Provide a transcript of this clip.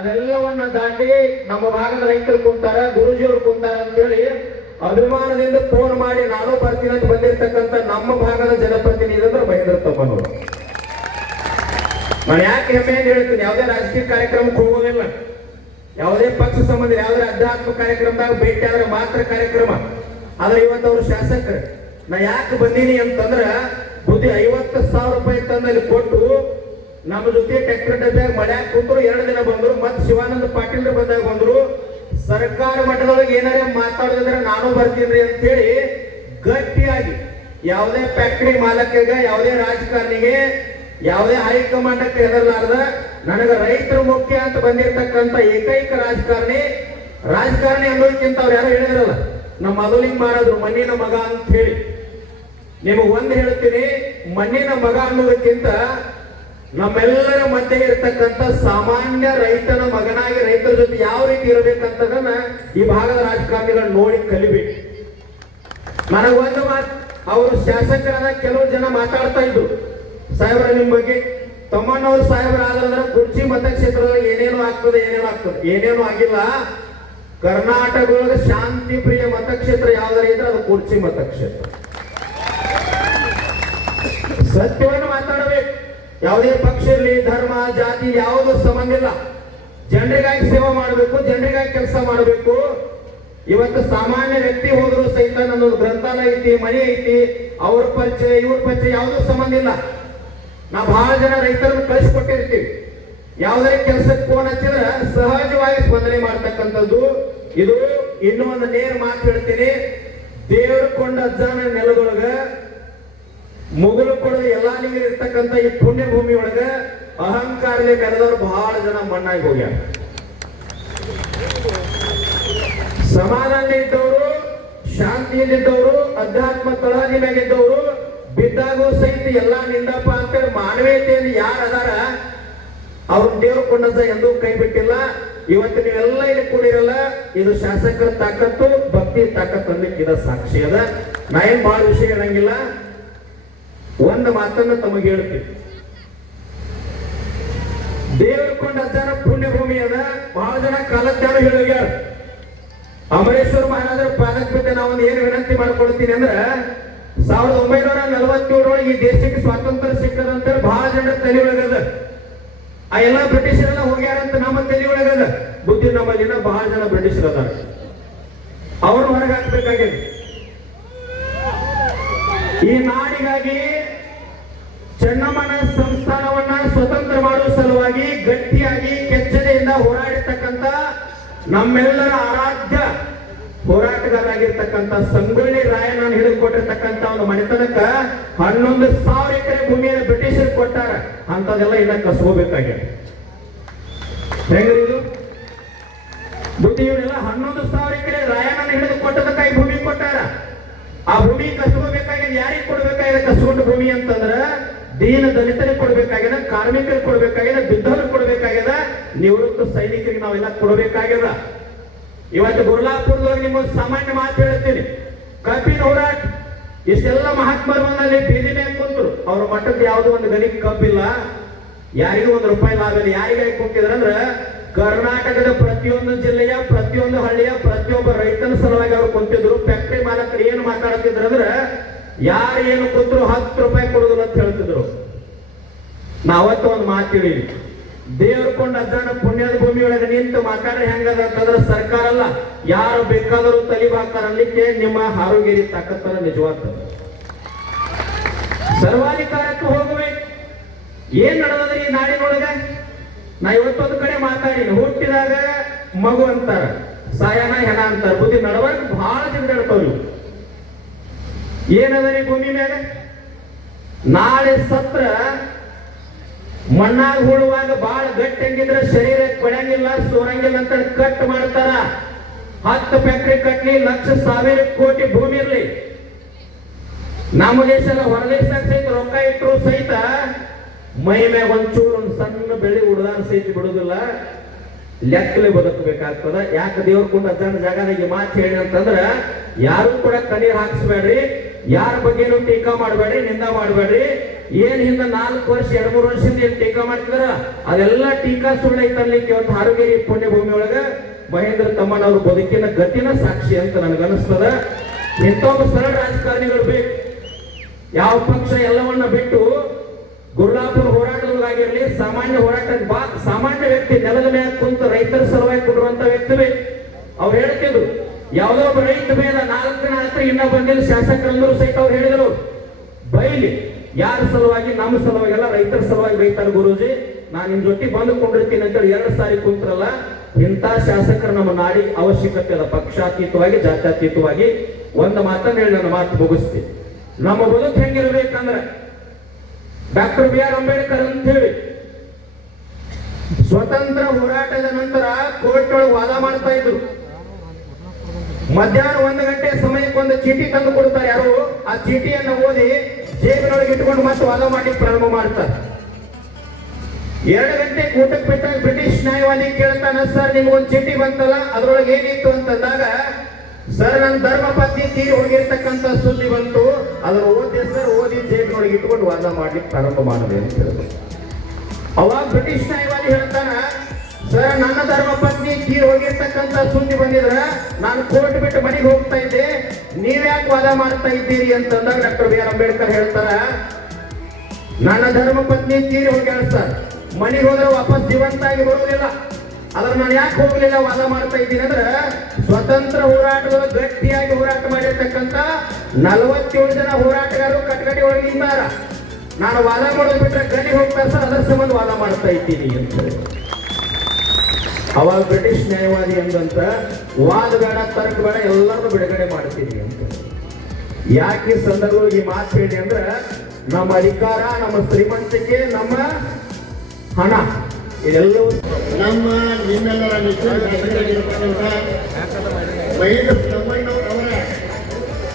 ಅದೆಲ್ಲವನ್ನ ದಾಟಿ ನಮ್ಮ ಭಾಗದ ರೈತರು ಕುಂತಾರ, ಗುರುಜಿಯವರು ಕುಂತಾರ ಅಂತ ಹೇಳಿ ಅಭಿಮಾನದಿಂದ ಫೋನ್ ಮಾಡಿ ನಾನು ಬರ್ತೀನಿ ಅಂತ ಬಂದಿರ್ತಕ್ಕಂಥ ನಮ್ಮ ಭಾಗದ ಜನಪ್ರತಿನಿಧಿ ಅಂದ್ರೆ ಮಹೇಂದ್ರ ತಪ್ಪನವರು. ನಾನು ಯಾಕೆ ಹೆಮ್ಮೆಯಿಂದ ಹೇಳ್ತೀನಿ, ಯಾವುದೇ ರಾಜಕೀಯ ಕಾರ್ಯಕ್ರಮಕ್ಕೆ ಹೋಗೋದಿಲ್ಲ, ಯಾವುದೇ ಪಕ್ಷ ಸಂಬಂಧ ಯಾವುದೇ ಅಧ್ಯಾತ್ಮ ಕಾರ್ಯಕ್ರಮದಾಗ ಭೇಟಿ ಆದ್ರೆ ಮಾತ್ರ ಕಾರ್ಯಕ್ರಮ. ಆದ್ರೆ ಇವತ್ತು ಅವರು ಶಾಸಕರು. ನಾ ಯಾಕೆ ಬಂದೀನಿ ಅಂತಂದ್ರ ಬುದ್ಧಿ 50,000 ರೂಪಾಯಿ ತಂದಲ್ಲಿ ಕೊಟ್ಟು ನಮ್ಮ ಜೊತೆ ಟ್ರ್ಯಾಕ್ಟರ್ ಡಬ್ಬ್ಯಾಗ ಮಳ್ಯಾಗ ಕುಂತರು, 2 ದಿನ ಬಂದ್ರು. ಮತ್ತೆ ಶಿವಾನಂದ ಪಾಟೀಲ್ ಬಂದಾಗ ಬಂದ್ರು. ಸರ್ಕಾರ ಮಟ್ಟದೊಳಗೆ ಏನಾರೇ ಮಾತಾಡಿದ್ರೆ ನಾನು ಬರ್ತೀನಿ ಅಂತ ಹೇಳಿ ಗಟ್ಟಿಯಾಗಿ ಯಾವುದೇ ಫ್ಯಾಕ್ಟರಿ ಮಾಲಕಿಗೆ, ಯಾವುದೇ ರಾಜಕಾರಣಿಗೆ, ಯಾವುದೇ ಹೈಕಮಾಂಡಕ್ಕೆ ಹೆದರ್ಲಾರ್ದ ನನಗೆ ರೈತರು ಮುಖ್ಯ ಅಂತ ಬಂದಿರತಕ್ಕಂಥ ಏಕೈಕ ರಾಜಕಾರಣಿ ಅನ್ನೋದಕ್ಕಿಂತ ಅವ್ರು ಯಾರು ಹೇಳಿದ್ರಲ್ಲ, ನಮ್ಮ ಮೊದಲಿಗೆ ಮಾಡಿದ್ರು ಮಣ್ಣಿನ ಮಗ ಅಂತ ಹೇಳಿ. ನಿಮಗೆ ಒಂದು ಹೇಳ್ತೀನಿ, ಮಣ್ಣಿನ ಮಗ ಅನ್ನೋದಕ್ಕಿಂತ ನಮ್ಮೆಲ್ಲರ ಮಧ್ಯೆ ಇರತಕ್ಕಂಥ ಸಾಮಾನ್ಯ ರೈತನ ಮಗನಾಗಿ ರೈತರ ಜೊತೆ ಯಾವ ರೀತಿ ಇರಬೇಕಂತದನ್ನ ಈ ಭಾಗದ ರಾಜಕಾರಣಿಗಳನ್ನ ನೋಡಿ ಕಲಿಬೇಕು. ನನಗೊಂದು ಮಾತು, ಅವರು ಶಾಸಕರಾದ ಕೆಲವು ಜನ ಮಾತಾಡ್ತಾ ಇದ್ರು, ಸಾಹೇಬ್ರ ನಿಮ್ ಬಗ್ಗೆ ತಮ್ಮಣ್ಣವ್ರು ಸಾಹೇಬರಾದ್ರೆ ಕುರ್ಚಿ ಮತಕ್ಷೇತ್ರದಲ್ಲಿ ಏನೇನು ಆಗ್ತದೆ ಏನೇನು ಆಗಿಲ್ಲ. ಕರ್ನಾಟಕದೊಳಗೆ ಶಾಂತಿ ಪ್ರಿಯ ಮತಕ್ಷೇತ್ರ ಯಾವ್ದಾರ ಇದ್ರೆ ಅದು ಕುರ್ಚಿ ಮತಕ್ಷೇತ್ರ. ಸತ್ಯವನ್ನು ಮಾತಾಡಬೇಕು. ಯಾವುದೇ ಪಕ್ಷ ಇರಲಿ, ಧರ್ಮ ಜಾತಿ ಯಾವುದು ಸಂಬಂಧ ಇಲ್ಲ. ಜನರಿಗಾಗಿ ಸೇವೆ ಮಾಡಬೇಕು, ಜನರಿಗಾಗಿ ಕೆಲಸ ಮಾಡಬೇಕು. ಇವತ್ತು ಸಾಮಾನ್ಯ ವ್ಯಕ್ತಿ ಹೋದ್ರು ಸಹಿತ ನನ್ನೊಂದು ಗ್ರಂಥಾಲಯ ಐತಿ, ಮನೆ ಐತಿ, ಅವ್ರ ಪರಿಚಯ ಇವ್ರ ಪರಿಚಯ ಯಾವುದೂ ಸಂಬಂಧ ಇಲ್ಲ. ನಾವು ಬಹಳ ಜನ ರೈತರನ್ನು ಕಳಿಸ್ಕೊಟ್ಟಿರ್ತೀವಿ. ಯಾವುದೇ ಕೆಲಸಕ್ಕೆ ಫೋನ್ ಹಚ್ಚಿದ್ರೆ ಸಹಜವಾಗಿ ಸ್ಪಂದನೆ ಮಾಡ್ತಕ್ಕಂಥದ್ದು. ಇದು ಇನ್ನೂ ಒಂದು ನೇರ ಮಾತು ಹೇಳ್ತೀನಿ, ದೇವರು ಕೊಂಡ ಅಜ್ಜನ ನೆಲದೊಳಗ ಮುಗುಲು ಕೊಡೋದು ಎಲ್ಲಾ ನಿಮಗೆ ಇರ್ತಕ್ಕಂಥ ಈ ಪುಣ್ಯ ಭೂಮಿ ಒಳಗ ಅಹಂಕಾರದಲ್ಲಿ ಬೆಳೆದವರು ಬಹಳ ಜನ ಮಣ್ಣಾಗಿ ಹೋಗ್ಯಾರ. ಸಮಾಧಾನ ಇದ್ದವರು, ಶಾಂತಿಯಲ್ಲಿದ್ದವರು, ಅಧ್ಯಾತ್ಮ ತಳಹದಿ ಮ್ಯಾಗಿದ್ದವರು ಬಿದ್ದಾಗೂ ಸಹಿತ ಎಲ್ಲಾ ನಿಂದಪ್ಪ ಅಂತೇಳಿ ಮಾನವೀಯತೆಯಲ್ಲಿ ಯಾರು ಅದಾರ ಅವ್ರ ದೇವ್ರು ಕೊಂಡಜ್ಜ ಎಂದೂ ಕೈ ಬಿಟ್ಟಿಲ್ಲ. ಇವತ್ತು ನೀವೆಲ್ಲ ಇಲ್ಲಿ ಕೂಡಿರಲ್ಲ, ಇದು ಶಾಸಕರ ತಾಕತ್ತು, ಭಕ್ತಿ ತಾಕತ್ತು ಅನ್ಲಿಕ್ಕೆ ಇದ ಸಾಕ್ಷಿ ಅದ. ನಾ ಏನ್ ಬಹಳ ವಿಷಯ ಹೇಳಂಗಿಲ್ಲ, ಒಂದು ಮಾತನ್ನ ತಮಗೆ ಹೇಳ್ತೀವಿ. ದೇವರು ಕೊಂಡ ಜನ ಪುಣ್ಯ ಭೂಮಿ ಅದ. ಬಹಳ ಜನ ಕಾಲಜ್ಞಾನ ಹೇಳೋಗ್ಯಾರ. ಅಮರೇಶ್ವರ ಮಹಾರಾಜರ ಪಾದಕ್ಕೆ ಬಿದ್ದ ನಾವೊಂದು ಏನು ವಿನಂತಿ ಮಾಡ್ಕೊಳ್ತೀನಿ ಅಂದ್ರೆ, 1947 ಈ ದೇಶಕ್ಕೆ ಸ್ವಾತಂತ್ರ್ಯ ಸಿಕ್ಕದಂತ ಬಹಳ ಜನ ತಲೆ ಒಳಗದ. ಆ ಎಲ್ಲ ಬ್ರಿಟಿಷರೆಲ್ಲ ಹೋಗ್ಯಾರಂತ ನಮ್ಮ ತಲೆ ಒಳಗದ. ಬುದ್ಧಿ ನಮ್ಮಲ್ಲಿನ ಬಹಳ ಜನ ಬ್ರಿಟಿಷರ್ ಅದಾರ, ಅವ್ರು ಹೊರಗೆ ಹಾಕ್ಬೇಕಾಗಿದೆ. ಈ ನಾಡಿಗಾಗಿ ಚೆನ್ನಮ್ಮನ ಸಂಸ್ಥಾನವನ್ನ ಸ್ವತಂತ್ರ ಮಾಡುವ ಸಲುವಾಗಿ ಗಟ್ಟಿಯಾಗಿ ಕೆಚ್ಚೆದೆಯಿಂದ ಹೋರಾಡಿರ್ತಕ್ಕಂಥ ನಮ್ಮೆಲ್ಲರ ಆರಾಧ್ಯ ಹೋರಾಟಗಾರರಾಗಿರ್ತಕ್ಕಂಥ ಸಂಗೊಳ್ಳಿ ರಾಯಣ್ಣನ ಹಿಡಿದುಕೊಟ್ಟಿರ್ತಕ್ಕಂಥ ಒಂದು ಮನೆತನಕ್ಕ 11,000 ಎಕರೆ ಭೂಮಿಯನ್ನು ಬ್ರಿಟಿಷರು ಕೊಟ್ಟಾರ. ಅಂತದೆಲ್ಲ ಇನ್ನ ಕಸ್ಕೋಬೇಕಾಗಿದೆ. ಹೆಂಗಿದು ಬುದ್ಧಿ? ಇವರೆಲ್ಲ 11,000 ಎಕರೆ ರಾಯಣ್ಣನ ಹಿಡಿದುಕೊಟ್ಟದಕ್ಕ ಈ ಭೂಮಿ ಕೊಟ್ಟಾರ. ಆ ಭೂಮಿ ಕಸ್ಕೋಬೇಕಾಗಿದೆ. ಯಾರಿಗೆ ಕೊಡ್ಬೇಕಾಗಿದೆ ಕಸ್ಕೊಂಡ ಭೂಮಿ ಅಂತಂದ್ರ ದೀನ ದಲಿತರಿಗೆ ಕೊಡ್ಬೇಕಾಗ್ಯದ, ಕಾರ್ಮಿಕರಿಗೆ ಕೊಡ್ಬೇಕಾಗ್ಯದ, ಬಿದ್ದವ್ರಿಗೆ ಕೊಡ್ಬೇಕಾಗ್ಯದ, ನಿವೃತ್ತ ಸೈನಿಕರಿಗೆ ನಾವೆಲ್ಲ ಕೊಡಬೇಕಾಗ್ಯದ. ಇವತ್ತು ಗುರ್ಲಾಪುರದೊಳಗೆ ನಿಮ್ಮೊಂದು ಸಾಮಾನ್ಯ ಮಾತು ಹೇಳ್ತೀನಿ, ಕಬ್ಬಿನ ಹೋರಾಟ ಇಷ್ಟೆಲ್ಲ ಮಹಾತ್ಮರು ಬಂದಲ್ಲಿ ಬೀದಿ ಮೇಲೆ ಕುಂತರು. ಅವ್ರ ಮಠಕ್ಕೆ ಯಾವುದೋ ಒಂದು ಗಲಿ ಕಬ್ಬಿಲ್ಲ, ಯಾರಿಗೂ ₹1 ಲಾಭ ಇಲ್ಲ. ಯಾರಿಗಾಗಿ ಕುಂತಿದ್ರಂದ್ರ ಕರ್ನಾಟಕದ ಪ್ರತಿಯೊಂದು ಜಿಲ್ಲೆಯ, ಪ್ರತಿಯೊಂದು ಹಳ್ಳಿಯ, ಪ್ರತಿಯೊಬ್ಬ ರೈತನ ಸಲುವಾಗಿ ಅವ್ರು ಕುಂತಿದ್ರು. ಫ್ಯಾಕ್ಟರಿ ಮಾಲಕರು ಏನು ಮಾತಾಡ್ತಿದ್ರು ಅಂದ್ರೆ, ಯಾರು ಏನು ಕುಂತರು ₹10 ಕೊಡುದಿಲ್ಲ ಅಂತ ಹೇಳ್ತಿದ್ರು. ನಾವತ್ತು ಒಂದು ಮಾತು ಹೇಳಿದ್ವಿ, ದೇವ್ರು ಕೊಂಡ ಅಜ್ಜನ ಪುಣ್ಯದ ಭೂಮಿ ಒಳಗೆ ನಿಂತು ಮಾತಾಡ್ರೆ ಹೆಂಗದ ಅಂತಂದ್ರೆ ಸರ್ಕಾರ ಅಲ್ಲ, ಯಾರು ಬೇಕಾದರೂ ತಲಿಬಾಕ್ತಾರ ಅನ್ಲಿಕ್ಕೆ ನಿಮ್ಮ ಹಾರುಗೇರಿ ತಾಕತ್ತರ ನಿಜವಾಗ್ತದೆ. ಸರ್ವಾಧಿಕಾರಕ್ಕೆ ಹೋಗಬೇಕು. ಏನ್ ನಡೆದ್ರಿ ಈ ನಾಡಿನೊಳಗ? ನಾ ಇವತ್ತೊಂದು ಕಡೆ ಮಾತಾಡಿನಿ, ಹುಟ್ಟಿದಾಗ ಮಗು ಅಂತಾರ, ಸಾಯನ ಹೆಣ ಅಂತಾರ, ಬುದ್ಧಿ ನಡವರ್ಗ ಬಹಳ ಜಿಗಿದಾಡ್ತಾವ್ರಿ. ಏನದರಿ ಭೂಮಿ ಮೇಲೆ? ನಾಳೆ ಸತ್ರ ಮಣ್ಣಾಗ ಹೂಳುವಾಗ ಬಹಳ ಗಟ್ಟಿದ್ರೆ ಶರೀರ ಕೊಡಂಗಿಲ್ಲ, ಸೋರಂಗಿಲ್ಲ ಅಂತ ಕಟ್ ಮಾಡ್ತಾರ. 10 ಫ್ಯಾಕ್ಟ್ರಿ ಕಟ್ಲಿ, ಲಕ್ಷ ಸಾವಿರ ಕೋಟಿ ಭೂಮಿ ಇರ್ಲಿ, ನಮ್ಮ ದೇಶದ ಹೊರದೇಶದಾಗ ಸಹಿತ ರೊಕ್ಕ ಇಟ್ಟರು ಸಹಿತ ಮೈ ಮ್ಯಾಗ ಒಂಚೂರು ಒಂದು ಸಣ್ಣ ಬೆಳ್ಳಿ ಉಡ್ದಾನ ಸಹಿತ ಬಿಡುದಿಲ್ಲ, ಲೆಕ್ಕಲೆ ಬದುಕಬೇಕಾಗ್ತದ. ಯಾಕೆ ದೇವ್ರ ಕುಂಡ ಜನ ಜಾಗದಾಗ ಮಾತು ಹೇಳಿ ಅಂತಂದ್ರ, ಯಾರು ಕೂಡ ಕಣ್ಣೀರ್ ಹಾಕಿಸ್ಬೇಡ್ರಿ, ಯಾರ ಬಗ್ಗೆನೂ ಟೀಕಾ ಮಾಡಬೇಡ್ರಿ, ನಿಂದ ಮಾಡಬೇಡ್ರಿ. ಏನ್ ಹಿಂದ 4 ವರ್ಷ 2-3 ವರ್ಷದಿಂದ ಏನ್ ಟೀಕಾ ಮಾಡ್ತಿದಾರ ಅದೆಲ್ಲ ಟೀಕಾ ಸುಳ್ಳು ಐತನ್ಲಿಕ್ಕೆ ಒಂದು ಹಾರುಗೇರಿ ಪುಣ್ಯಭೂಮಿ ಒಳಗ ಮಹೇಂದ್ರ ತಮ್ಮನವ್ರ ಬದುಕಿನ ಗತಿನ ಸಾಕ್ಷಿ ಅಂತ ನನಗನ್ನಿಸ್ತದ. ಇಂಥೊಬ್ಬ ಸರಳ ರಾಜಕಾರಣಿಗಳು ಬೇಕು. ಯಾವ ಪಕ್ಷ ಎಲ್ಲವನ್ನ ಬಿಟ್ಟು ಗುರ್ಲಾಪುರ ಹೋರಾಟದೊಳಗಾಗಿರ್ಲಿ, ಸಾಮಾನ್ಯ ಹೋರಾಟ ಸಾಮಾನ್ಯ ವ್ಯಕ್ತಿ ನೆಲದ ಮೇಲೆ ಕುಂತು ರೈತರ ಸಲುವಾಗಿ ಕೊಡುವಂತ ವ್ಯಕ್ತಿ ಬೇಕು. ಅವ್ರು ಹೇಳ್ತಿದ್ರು, ಯಾವುದೋ ಒಬ್ಬ ರೈತ ಮೇಲೆ 4 ದಿನ ಆಯ್ತು ಇನ್ನ ಬಂದಿಲ್ಲ ಶಾಸಕರಂದ್ರು ಸಹಿತ ಅವ್ರು ಹೇಳಿದ್ರು, ಬೈಲಿ ಯಾರ ಸಲುವಾಗಿ? ನಮ್ಮ ಸಲುವಾಗಿ ಎಲ್ಲ ರೈತರ ಸಲುವಾಗಿ ಬೈತಾರೆ ಗುರೂಜಿ, ನಾನು ನಿಮ್ ಜೊತೆ ಬಂದು ಕೊಂಡಿರ್ತೀನಿ ಅಂತೇಳಿ 2 ಸಾರಿ ಕುಂತ್ರಲ್ಲ. ಇಂಥ ಶಾಸಕರು ನಮ್ಮ ನಾಡಿ ಅವಶ್ಯಕತೆ ಅದ. ಪಕ್ಷಾತೀತವಾಗಿ ಜಾತ್ಯತೀತವಾಗಿ ಒಂದು ಮಾತನ್ನ ಹೇಳಿ ನನ್ನ ಮಾತು ಮುಗಿಸ್ತೀನಿ. ನಮ್ಮ ಬದುಕು ಹೆಂಗಿರ್ಬೇಕಂದ್ರೆ ಡಾಕ್ಟರ್ BR ಅಂಬೇಡ್ಕರ್ ಅಂತ ಹೇಳಿ ಸ್ವತಂತ್ರ ಹೋರಾಟದ ನಂತರ ಕೋರ್ಟ್ ಒಳಗೆ ವಾದ ಮಾಡ್ತಾ ಇದ್ರು. ಮಧ್ಯಾಹ್ನ 1 ಗಂಟೆ ಸಮಯಕ್ಕೆ ಒಂದು ಚೀಟಿ ತಂದು ಕೊಡ್ತಾರೆ ಯಾರು, ಆ ಚೀಟಿಯನ್ನು ಓದಿ ಜೇಬಿನೊಳಗೆ ಇಟ್ಕೊಂಡು ಮತ್ತೆ ವಾದ ಮಾಡಿ ಪ್ರಾರಂಭ ಮಾಡ್ತಾರೆ. 2 ಗಂಟೆ ಊಟಕ್ಕೆ ಬಿಟ್ಟಾಗ ಬ್ರಿಟಿಷ್ ನ್ಯಾಯವಾದಿ ಕೇಳ್ತಾನ, ಸರ್ ನಿಮ್ಗೊಂದು ಚೀಟಿ ಬಂತಲ್ಲ ಅದ್ರೊಳಗೆ ಏನಿತ್ತು ಅಂತಂದಾಗ, ಸರ್ ನನ್ನ ಧರ್ಮ ಪತ್ನಿ ತೀರಿ ಹೋಗಿರ್ತಕ್ಕಂಥ ಸುದ್ದಿ ಬಂತು, ಅದನ್ನು ಓದಿ ಸರ್, ಓದಿ ಜೇಬಿನೊಳಗೆ ಇಟ್ಕೊಂಡು ವಾದ ಮಾಡ್ಲಿಕ್ಕೆ ಪ್ರಾರಂಭ ಮಾಡಿದೆ ಅಂತ ಹೇಳಿದ್ರು. ಅವಾಗ ಬ್ರಿಟಿಷ್ ನ್ಯಾಯವಾದಿ ಹೇಳ್ತಾನ, ಸರ್ ನನ್ನ ಧರ್ಮ ಪತ್ನಿ ತೀರಿ ಹೋಗಿರ್ತಕ್ಕಂಥ ಸುದ್ದಿ ಬಂದಿದ್ರ ನಾನು ಕೋರ್ಟ್ ಬಿಟ್ಟು ಮನೆಗೆ ಹೋಗ್ತಾ ಇದ್ದೆ, ನೀವ್ಯಾಕೆ ವಾದ ಮಾಡ್ತಾ ಇದ್ದೀರಿ ಅಂತಂದಾಗ ಡಾಕ್ಟರ್ BR ಅಂಬೇಡ್ಕರ್ ಹೇಳ್ತಾರ, ನನ್ನ ಧರ್ಮ ಪತ್ನಿ ತೀರಿ ಹೋಗ್ಯಾಳ ಸರ್, ಮನೆಗೆ ಹೋದ್ರೆ ವಾಪಸ್ ಜೀವಂತಾಗಿ ಬರುವುದಿಲ್ಲ, ಆದ್ರೆ ನಾನು ಯಾಕೆ ಹೋಗ್ಲಿಲ್ಲ ವಾದ ಮಾಡ್ತಾ ಇದ್ದೀನಿ ಅಂದ್ರೆ, ಸ್ವತಂತ್ರ ಹೋರಾಟದಲ್ಲಿ ಗಟ್ಟಿಯಾಗಿ ಹೋರಾಟ ಮಾಡಿರ್ತಕ್ಕಂಥ 47 ಜನ ಹೋರಾಟಗಾರರು ಕಟಕಟಿ ಒಳಗೆ ನಿಂತಾರ, ನಾನು ವಾದ ಮಾಡೋದು ಬಿಟ್ಟರೆ ಗಡಿ ಹೋಗ್ತಾರೆ ಸರ್, ಅದರ ಸಂಬಂಧ ವಾದ ಮಾಡ್ತಾ ಇದ್ದೀನಿ ಅಂತ ಹೇಳಿ. ಅವಾಗ ಬ್ರಿಟಿಷ್ ನ್ಯಾಯವಾದಿ ಎಂದಂತ, ವಾದ ಬೇಡ, ತರ್ಕ ಬೇಡ, ಎಲ್ಲರನ್ನೂ ಬಿಡುಗಡೆ ಮಾಡ್ತೀನಿ ಅಂತ. ಯಾಕೆ ಸಂದರ್ಭದಲ್ಲಿ ಈ ಮಾತು ಹೇಳಿ ಅಂದ್ರೆ, ನಮ್ಮ ಅಧಿಕಾರ, ನಮ್ಮ ಶ್ರೀಮಂತಿಕೆ, ನಮ್ಮ ಹಣ ಇದೆಲ್ಲವೂ ನಮ್ಮ ನಿಮ್ಮೆಲ್ಲರ ನಿಶ್ಚಿತ